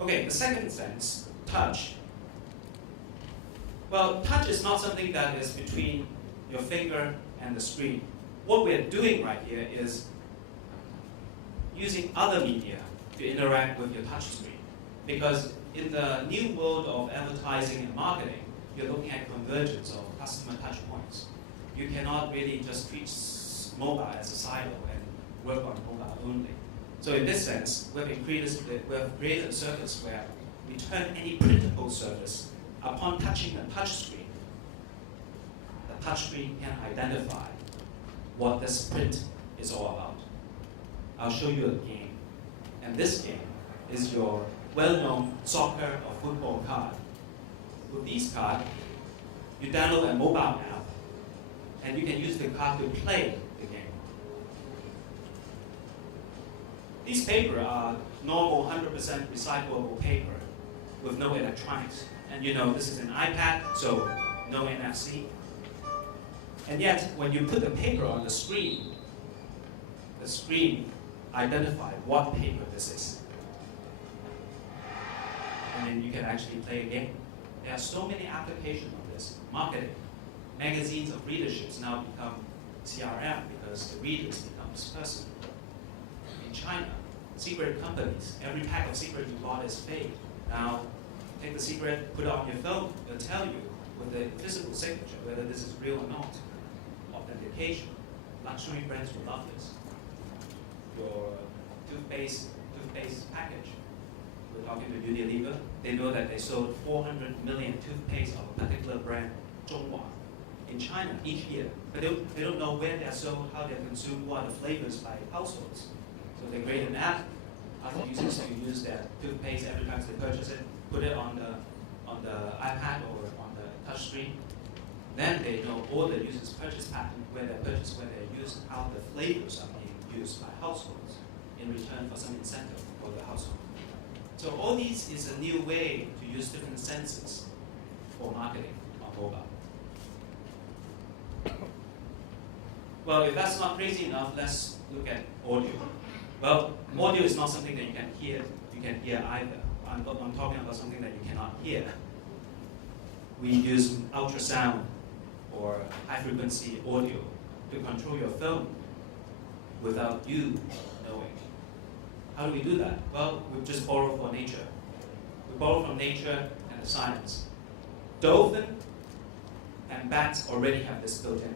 Okay, the second sense, touch. Well, touch is not something that is between your finger and the screen. What we're doing right here is using other media to interact with your touch screen. Because in the new world of advertising and marketing, you're looking at convergence of customer touch points. You cannot really just treat mobile as a silo and work on mobile only. So in this sense, we have created a service where we turn any printable service upon touching the touch screen. The touch screen can identify what this print is all about. I'll show you a game. And this game is your well-known soccer or football card. With these cards, you download a mobile app, and you can use the card to play the game. These paper are normal 100% recyclable paper with no electronics. And you know this is an iPad, so no NFC. And yet, when you put the paper on the screen identifies what paper this is. And then you can actually play a game. There are so many applications of this. Marketing. Magazines of readerships now become CRM because the readers become this person. In China, cigarette companies, every pack of cigarette you bought is fake. Now, take the cigarette, put it on your phone, it'll tell you with the physical signature whether this is real or not. Authentication. Luxury brands will love this. Your toothpaste package. We're talking to Unilever. They know that they sold 400 million toothpaste of a particular brand, Zhonghua, in China each year. But they don't know where they're sold, how they're consumed, what are the flavors by households. So they create an app, ask users to use their toothpaste every time they purchase it, put it on the iPad or on the touch screen. Then they know all the users' purchase pattern, where they're purchased, where they're used, how the flavors are being used by households in return for some incentive for the household. So all these is a new way to use different senses for marketing on mobile. Well, if that's not crazy enough, let's look at audio. Well, audio is not something that you can hear either. I'm talking about something that you cannot hear. We use ultrasound or high-frequency audio to control your phone without you knowing. How do we do that? Well, we just borrow from nature. We borrow from nature and the science. Dolphin and bats already have this built in.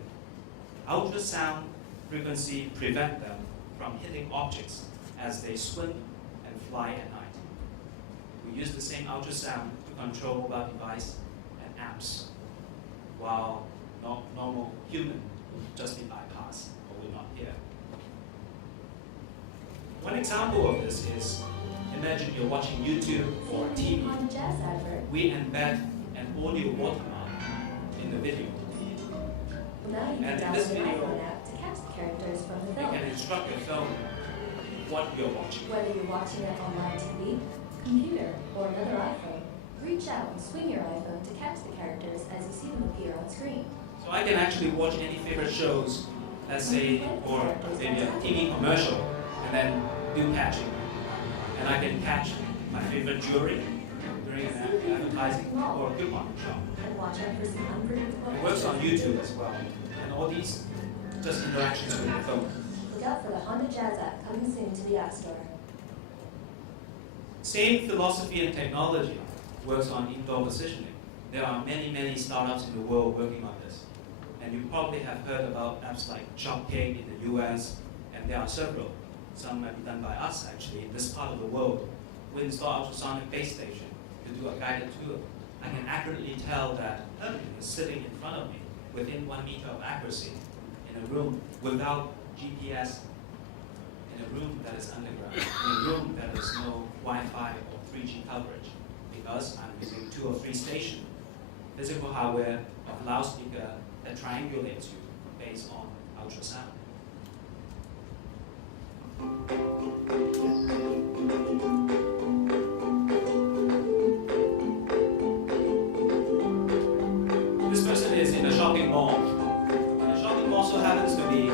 Ultrasound frequency prevent them from hitting objects as they swim and fly at night. We use the same ultrasound to control mobile device and apps, while normal human would just be bypassed or will not hear. One example of this is, imagine you're watching YouTube or TV. We embed an audio watermark in the video. And in this video, you can instruct your phone what you're watching. Whether you're watching it on live TV, computer, or another iPhone, reach out and swing your iPhone to catch the characters as you see them appear on screen. So I can actually watch any favorite shows, let's say, or maybe a TV commercial, and then do catching. And I can catch my favorite jewelry during an advertising or a coupon shop. It works on YouTube as well. And all these just interactions with the phone. Look out for the Honda Jazz app coming soon to the App Store. Same philosophy and technology works on indoor positioning. There are many, many startups in the world working on this. And you probably have heard about apps like Shopcake in the US, and there are several. Some might be done by us actually in this part of the world. We install ultrasonic base station to do a guided tour. I can accurately tell that Herman is sitting in front of me within 1 meter of accuracy in a room without GPS, in a room that is underground, in a room that is no Wi-Fi or 3G coverage, because I'm using 2 or 3 stations, physical hardware of loudspeaker that triangulates you based on ultrasound. This person is in a shopping mall. And the shopping mall also happens to be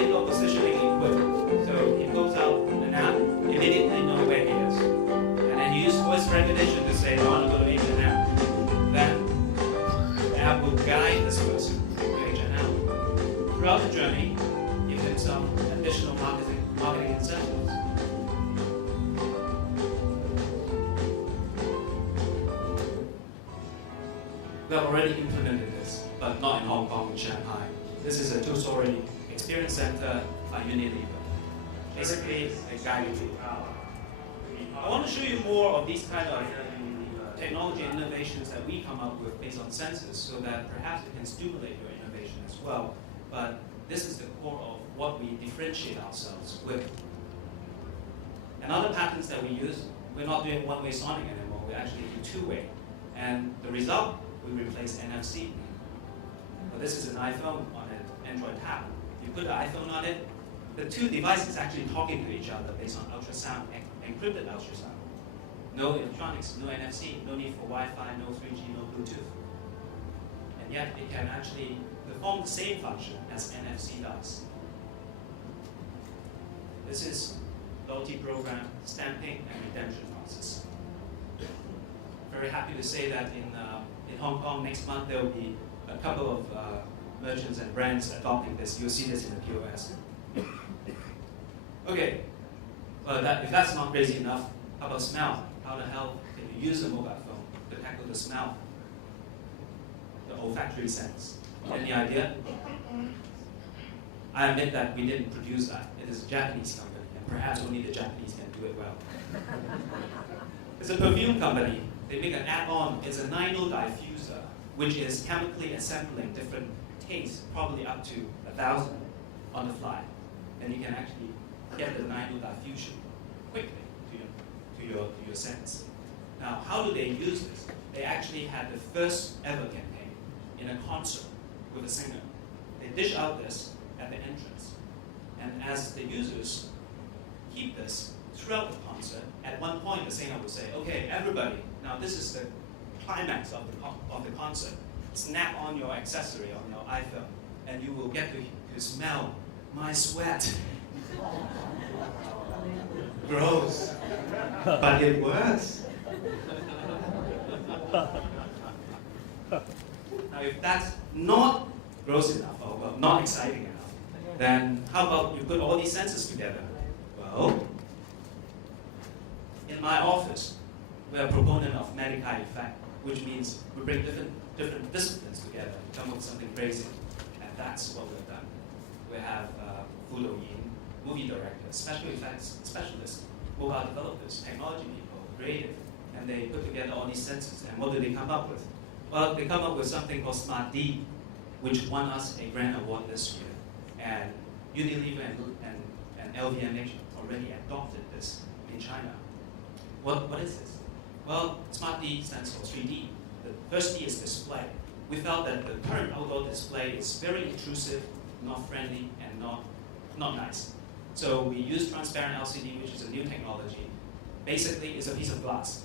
indoor positioning equipped. So he goes out an app, immediately know where he is. And then he uses voice recognition to say, I want to go to H&M. Then the app will guide this person to H&M. Throughout the journey, give them some additional marketing incentives. We have already implemented this, but not in Hong Kong and Shanghai. This is a two-story experience center by Unilever. Basically, a guided tour. I want to show you more of these kind of technology innovations that we come up with based on sensors, so that perhaps it can stimulate your innovation as well. But this is the core of what we differentiate ourselves with. And other patterns that we use, we're not doing one-way sonic anymore. We actually do two-way. And the result, we replace NFC. But this is an iPhone on an Android tab. You put the iPhone on it, the two devices actually talking to each other based on ultrasound, encrypted ultrasound. No electronics, no NFC, no need for Wi-Fi, no 3G, no Bluetooth. And yet it can actually perform the same function as NFC does. This is loyalty program, stamping, and redemption process. Very happy to say that in Hong Kong next month there will be a couple of merchants and brands adopting this. You'll see this in the POS. Okay, well, if that's not crazy enough, how about smell? How the hell can you use a mobile phone to tackle the smell? The olfactory sense. Any idea? I admit that we didn't produce that. It is a Japanese company, and perhaps only the Japanese can do it well. It's a perfume company. They make an add-on. It's a nano diffuser, which is chemically assembling different tastes, probably up to 1,000 on the fly. And you can actually get the nano diffusion quickly to your sense. Now, how do they use this? They actually had the first ever campaign in a concert with a singer. They dish out this at the entrance. And as the users keep this throughout the concert, at one point the singer would say, okay, everybody, now this is the climax of the concert. Snap on your accessory on your iPhone, and you will get to smell my sweat. Gross. But it works. Now, if that's not gross enough, or not exciting enough, then how about you put all these senses together? Well, in my office, we are a proponent of Medikai effect, which means we bring different disciplines together to come up with something crazy. And that's what we've done. We have Fu Yin, movie directors, special effects specialists, mobile developers, technology people, creative, and they put together all these senses. And what do they come up with? Well, they come up with something called Smart D, which won us a grand award this year. And Unilever and LVMH already adopted this in China. What is this? Well, Smart D stands for 3D. The first D is display. We felt that the current outdoor display is very intrusive, not friendly, and not nice. So we use transparent LCD, which is a new technology. Basically, it's a piece of glass,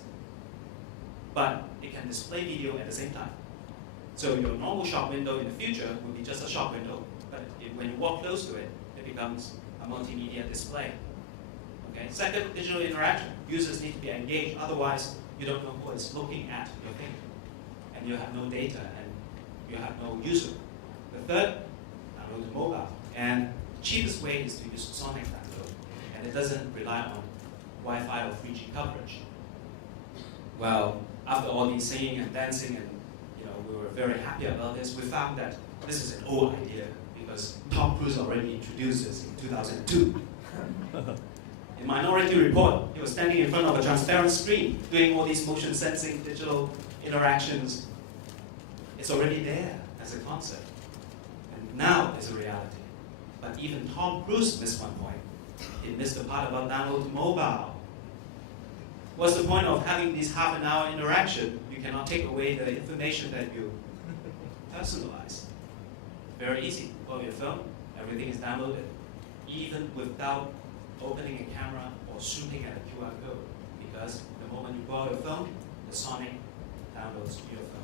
but it can display video at the same time. So your normal shop window in the future will be just a shop window, but when you walk close to it, it becomes a multimedia display. Okay. Second, digital interaction. Users need to be engaged, otherwise you don't know who is looking at your thing, and you have no data, and you have no user. The third, download to mobile, and the cheapest way is to use sonic download, and it doesn't rely on Wi-Fi or 3G coverage. Well, after all these singing and dancing, and we were very happy about this, we found that this is an old idea because Tom Cruise already introduced this in 2002. In Minority Report, he was standing in front of a transparent screen doing all these motion sensing, digital interactions. It's already there as a concept. And now it's a reality. But even Tom Cruise missed one point. He missed the part about download to mobile. What's the point of having this half-an-hour interaction? You cannot take away the information that you personalize. Very easy. Pull out your phone, everything is downloaded, even without opening a camera or shooting at a QR code. Because the moment you pull out your phone, the sonic downloads to your phone.